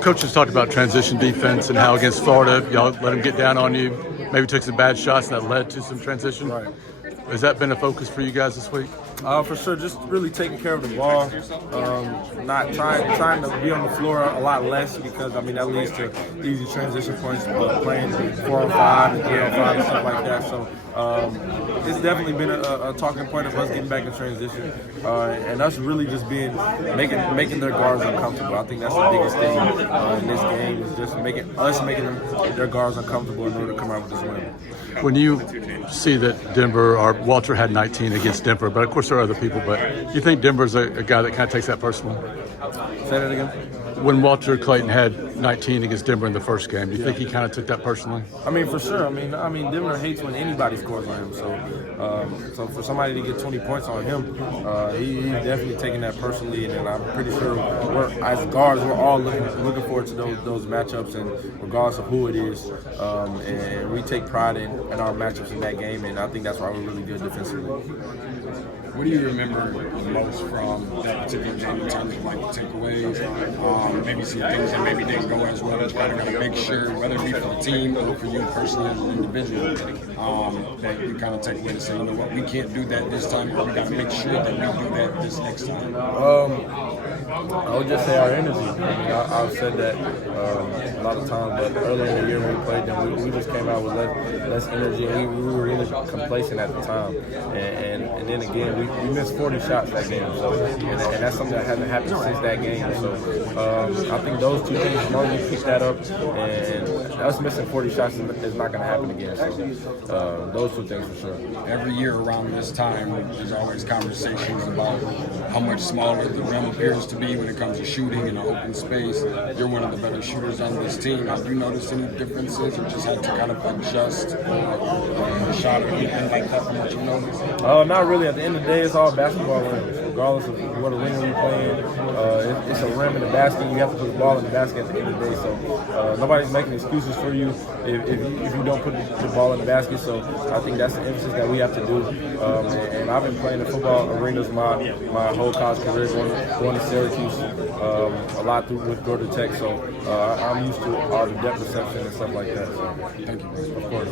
Coaches talked about transition defense and how against Florida, y'all let them get down on you, maybe took some bad shots and that led to some transition. Right. Has that been a focus for you guys this week? For sure, just really taking care of the ball, not trying to be on the floor a lot less because I mean that leads to easy transition points, playing 4-on-5 and 3-on-5 and stuff like that. So it's definitely been a talking point of us getting back in transition and us really just making their guards uncomfortable. I think that's the biggest thing in this game is just making their guards uncomfortable in order to come out with this win. When you see that Denver or Walter had 19 against Denver, but of course there are other people, but you think Denver's a guy that kind of takes that personally? Say that again? When Walter Clayton had 19 against Denver in the first game, do you think he kind of took that personally? I mean, for sure. I mean, Denver hates when anybody scores on him. So for somebody to get 20 points on him, he's definitely taking that personally. And I'm pretty sure as guards, we're all looking forward to those matchups, and regardless of who it is, and we take pride in our matchups in that game. And I think that's why we're really good defensively. What do you remember the most from that particular game in terms of like takeaways, maybe some things that maybe didn't go as well as kind of got to make sure, whether it be for the team or for you personally as an individual, that you kind of take away to say, you know what, we can't do that this time, or we got to make sure that we do that this next time? I would just say our energy. I mean, I've said that a lot of times, but earlier in the year when we played them, we just came out with less energy, and we were really complacent at the time. And then again, we missed 40 shots that game, so and that's something that hasn't happened since that game. So I think those two things, as long as you pick that up, and us missing 40 shots is not going to happen again. So those two things for sure. Every year around this time, there's always conversations about how much smaller the rim appears to be when it comes to shooting in an open space. You're one of the better shooters on this team. Have you noticed any differences, or just had to kind of adjust the shot or anything like that from what you noticed? Not really. At the end of the day, it's all basketball rims. Regardless of what arena we play in, it's a rim in the basket. You have to put the ball in the basket at the end of the day. So nobody's making excuses for you if you don't put the ball in the basket. So I think that's the emphasis that we have to do. And I've been playing in football arenas my whole college career, going to Syracuse a lot with Georgia Tech. So I'm used to all the depth perception and stuff like that. So Thank you. Of course.